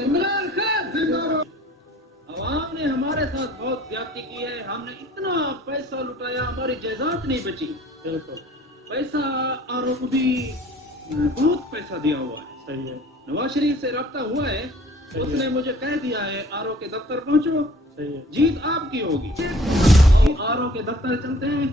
इमरान खान। आवाम ने हमारे साथ बहुत ज्यादती की है, हमने इतना पैसा लुटाया, हमारी जायदाद नहीं बची। पैसा आरोप को भी बहुत पैसा दिया हुआ है। सही है, नवाज शरीफ से रब्ता हुआ है, उसने मुझे कह दिया है आरओ के दफ्तर पहुंचो, सही है। जीत आपकी होगी। आरओ के दफ्तर चलते हैं,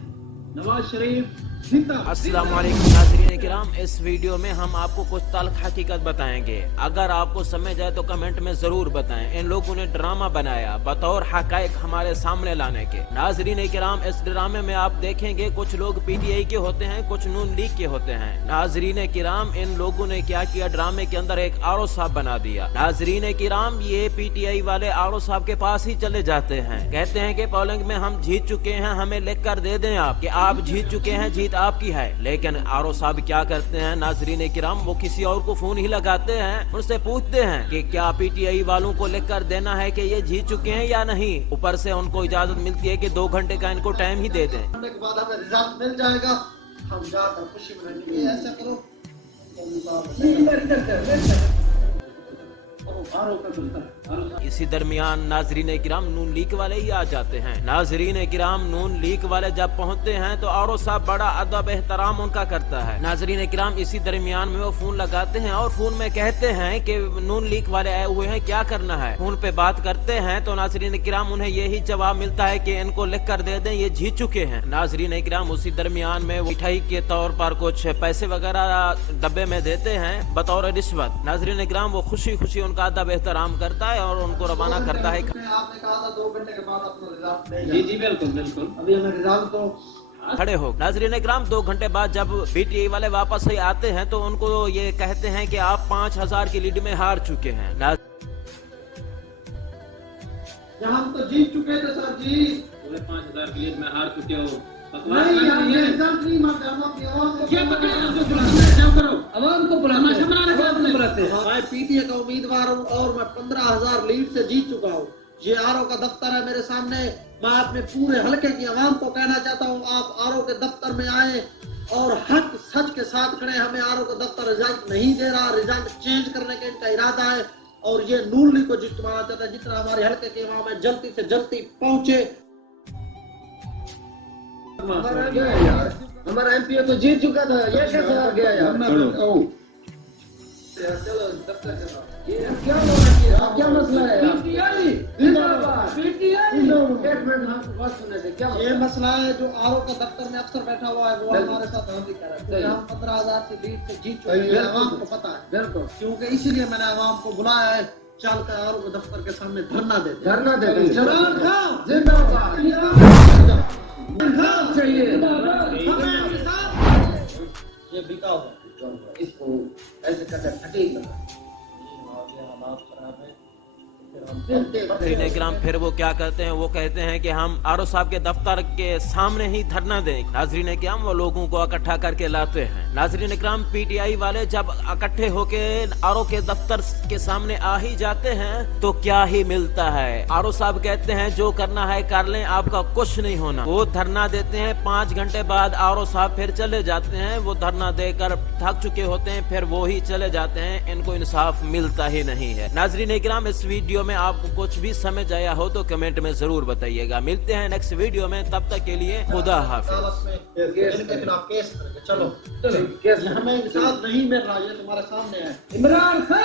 नवाज शरीफ अस्सलाम वालेकुम नाज़रीन किराम, इस वीडियो में हम आपको कुछ तल्ख हकीकत बताएंगे। अगर आपको समझ आए तो कमेंट में जरूर बताएं। इन लोगों ने ड्रामा बनाया बतौर हकायक हमारे सामने लाने के। नाज़रीन किराम, इस ड्रामे में आप देखेंगे कुछ लोग पीटीआई के होते हैं, कुछ नून लीग के होते हैं। नाज़रीन किराम, इन लोगों ने क्या किया, ड्रामे के अंदर एक आरओ साहब बना दिया। नाज़रीन किराम, ये पीटीआई वाले आरओ साहब के पास ही चले जाते हैं, कहते हैं कि पोलिंग में हम जीत चुके हैं, हमें लिख कर दे दें आप कि आप जीत चुके हैं, जीत आपकी है। लेकिन आरओ साहब क्या करते हैं नाजरीन किराम, वो किसी और को फोन ही लगाते हैं, उनसे पूछते हैं कि क्या पीटीआई वालों को लिख कर देना है कि ये जीत चुके हैं या नहीं। ऊपर से उनको इजाजत मिलती है कि 2 घंटे का इनको टाइम ही दे दें। के बाद हमें रिजल्ट मिल जाएगा, हम जाकर खुशी मनाएंगे। ऐसा करो, इसी दरमियान नाजरीन किराम नून लीग वाले ही आ जाते हैं। नाजरीन किराम, नून लीग वाले जब पहुंचते हैं तो आरओ साहब बड़ा अदब एहतराम उनका करता है। नाजरीन किराम, इसी दरमियान में वो फोन लगाते हैं और फोन में कहते हैं कि नून लीग वाले आए हुए हैं, क्या करना है। फोन पे बात करते हैं तो नाजरीन किराम उन्हें यही जवाब मिलता है कि इनको लिख कर दे दें, ये जीत चुके हैं। नाजरीन किराम, उसी दरमियान में वो मिठाई के तौर पर कुछ पैसे वगैरह डब्बे में देते हैं बतौर रिश्वत। नाजरीन किराम, वो खुशी खुशी उनका अदब एहतराम करता है और उनको रवाना करता है। आपने कहा था 2 घंटे के बाद अपना रिजल्ट देगा। जी जी बिल्कुल बिल्कुल। अभी हमें रिजल्ट तो खड़े हो। नाजरीन किराम, 2 घंटे बाद जब पीटीआई वाले वापस ही आते हैं तो उनको ये कहते हैं कि आप 5000 की लीड में हार चुके हैं। हम तो जीत चुके थे सर जी। पूरे 5000 की लीड में हार चुके हो। नहीं, हम रिजल्ट नहीं मानते, हम अपनी आवाम को क्या पता है, आपको बुलाना है, करो अवाम को बुलाना है, बनाने के बाद बुलाते हैं। मैं पीटीए का उम्मीदवार हूँ और मैं 15000 लीड से जीत चुका हूँ। ये आरओ का दफ्तर है मेरे सामने। मैं अपने पूरे हलके की आवाम को कहना चाहता हूँ, आप आरओ के दफ्तर में आए और हक सच के साथ खड़े। हमें आरओ का दफ्तर रिजल्ट नहीं दे रहा, रिजल्ट चेंज करने का इनका इरादा है और ये नून लीग को जितवाना चाहता है। जितना हमारे हलके की आवाम है, जल्दी से जल्दी पहुंचे। हमारा एमपीओ तो जीत चुका था, ये कैसे आ गया यार। चलो दफ्तर चलो। क्या हो रहा है, क्या मसला है। पीटीआई जिंदाबाद, पीटीआई। एक मिनट, हम बात सुनने से क्या ये मसला है, जो आरओ का दफ्तर में अफसर बैठा हुआ है वो हमारे साथ हम भी कर रहे हैं। हम 15000 की लीड से जीत चुके हैं, आवाम को पता है बिल्कुल, क्योंकि इसीलिए मैंने आवाम को बुलाया है। चल कर आरओ के दफ्तर के सामने धरना दे धरना दे दे। इमरान खान जिंदाबाद, चाहिए। ये बिका हुआ, इसको ऐसे करके हटी लगा। हालात खराब है, नाज़रीन किराम, फिर वो क्या करते हैं, वो कहते हैं कि हम आरओ साहब के दफ्तर के सामने ही धरना दें। नाज़रीन किराम, वो लोगों को इकट्ठा करके लाते हैं। नाज़रीन किराम, पीटीआई वाले जब इकट्ठे होके आरओ के दफ्तर के सामने आ ही जाते हैं तो क्या ही मिलता है। आरओ साहब कहते हैं जो करना है कर लें, आपका कुछ नहीं होना। वो धरना देते हैं। 5 घंटे बाद आरओ साहब फिर चले जाते हैं। वो धरना देकर थक चुके होते हैं, फिर वो ही चले जाते हैं। इनको इंसाफ मिलता ही नहीं है। नाज़रीन किराम, इस वीडियो में आपको कुछ भी समझ आया हो तो कमेंट में जरूर बताइएगा। मिलते हैं नेक्स्ट वीडियो में, तब तक के लिए खुदा हाफिज। इनके खिलाफ केस करेंगे। चलो केस हमें इंसाफ नहीं मिल रहा, ये तुम्हारे सामने है। इमरान खान